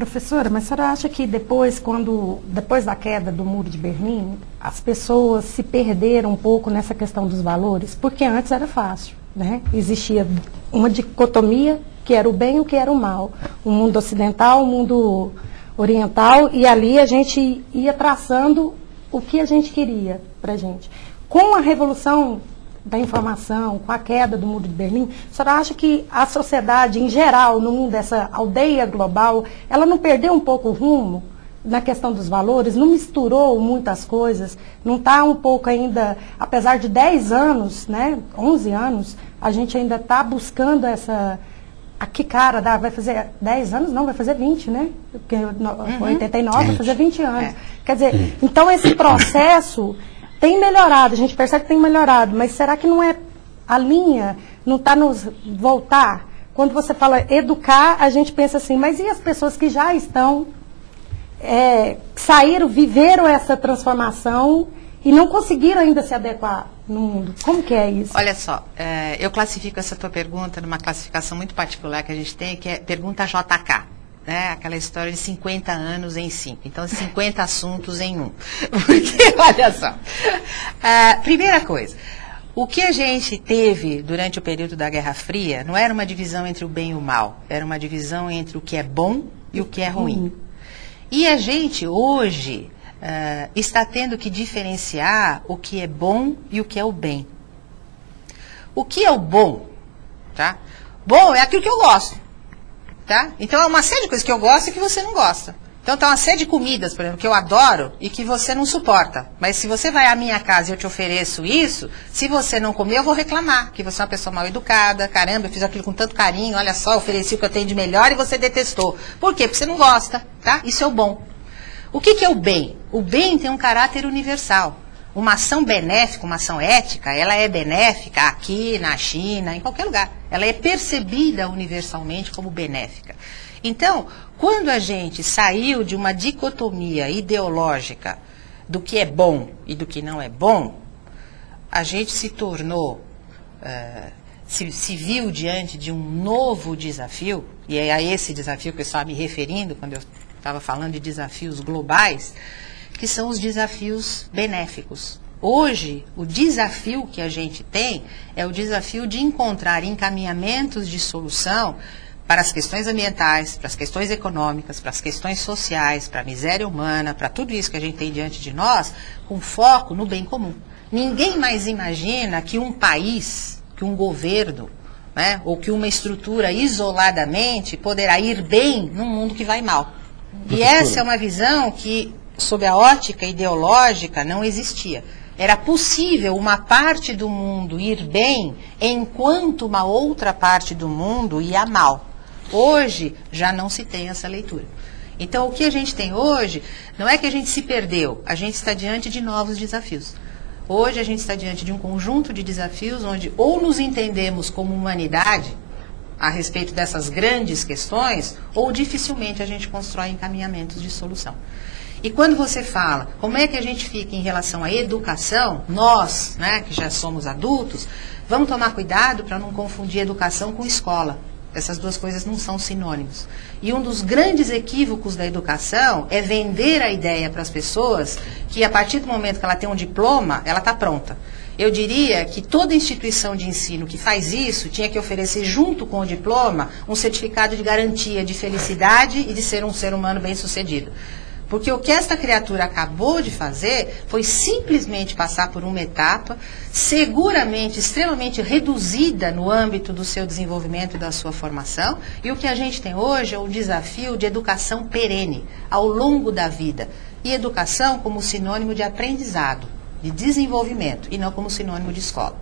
Professora, mas a senhora acha que depois da queda do Muro de Berlim, as pessoas se perderam um pouco nessa questão dos valores? Porque antes era fácil, né? Existia uma dicotomia que era o bem e o que era o mal. O mundo ocidental, o mundo oriental, e ali a gente ia traçando o que a gente queria para a gente. Com a revolução da informação, com a queda do Muro de Berlim, a senhora acha que a sociedade em geral, no mundo dessa aldeia global, ela não perdeu um pouco o rumo na questão dos valores, não misturou muitas coisas, não está um pouco ainda, apesar de 10 anos, né, 11 anos, a gente ainda está buscando essa... Aqui, cara, vai fazer 10 anos? Não, vai fazer 20, né? Porque 89 vai fazer 20 anos. Quer dizer, então esse processo tem melhorado, a gente percebe que tem melhorado, mas será que não é a linha, não está nos voltar? Quando você fala educar, a gente pensa assim, mas e as pessoas que já estão, saíram, viveram essa transformação e não conseguiram ainda se adequar no mundo? Como que é isso? Olha só, eu classifico essa tua pergunta numa classificação muito particular que a gente tem, que é pergunta JK. Né? Aquela história de 50 anos em 5. Então, 50 assuntos em 1. Porque, olha só, primeira coisa, o que a gente teve durante o período da Guerra Fria não era uma divisão entre o bem e o mal, era uma divisão entre o que é bom e o que é ruim. E a gente, hoje, está tendo que diferenciar o que é bom e o que é o bem. O que é o bom? Tá? Bom é aquilo que eu gosto. Tá? Então, é uma série de coisas que eu gosto e que você não gosta. Então, tem uma série de comidas, por exemplo, que eu adoro e que você não suporta. Mas se você vai à minha casa e eu te ofereço isso, se você não comer, eu vou reclamar. Que você é uma pessoa mal educada, caramba, eu fiz aquilo com tanto carinho, olha só, ofereci o que eu tenho de melhor e você detestou. Por quê? Porque você não gosta, tá? Isso é o bom. O que é o bem? O bem tem um caráter universal. Uma ação benéfica, uma ação ética, ela é benéfica aqui, na China, em qualquer lugar. Ela é percebida universalmente como benéfica. Então, quando a gente saiu de uma dicotomia ideológica do que é bom e do que não é bom, a gente se tornou, se viu diante de um novo desafio, e é a esse desafio que eu estava me referindo quando eu estava falando de desafios globais, que são os desafios benéficos. Hoje, o desafio que a gente tem é o desafio de encontrar encaminhamentos de solução para as questões ambientais, para as questões econômicas, para as questões sociais, para a miséria humana, para tudo isso que a gente tem diante de nós, com foco no bem comum. Ninguém mais imagina que um país, que um governo, né, ou que uma estrutura isoladamente poderá ir bem num mundo que vai mal. E essa é uma visão que, sob a ótica ideológica, não existia. Era possível uma parte do mundo ir bem, enquanto uma outra parte do mundo ia mal. Hoje, já não se tem essa leitura. Então, o que a gente tem hoje, não é que a gente se perdeu, a gente está diante de novos desafios. Hoje, a gente está diante de um conjunto de desafios onde ou nos entendemos como humanidade, a respeito dessas grandes questões, ou dificilmente a gente constrói encaminhamentos de solução. E quando você fala, como é que a gente fica em relação à educação, nós, né, que já somos adultos, vamos tomar cuidado para não confundir educação com escola. Essas duas coisas não são sinônimos. E um dos grandes equívocos da educação é vender a ideia para as pessoas que a partir do momento que ela tem um diploma, ela está pronta. Eu diria que toda instituição de ensino que faz isso tinha que oferecer junto com o diploma um certificado de garantia de felicidade e de ser um ser humano bem-sucedido. Porque o que esta criatura acabou de fazer foi simplesmente passar por uma etapa seguramente extremamente reduzida no âmbito do seu desenvolvimento e da sua formação. E o que a gente tem hoje é um desafio de educação perene, ao longo da vida. E educação como sinônimo de aprendizado, de desenvolvimento, e não como sinônimo de escola.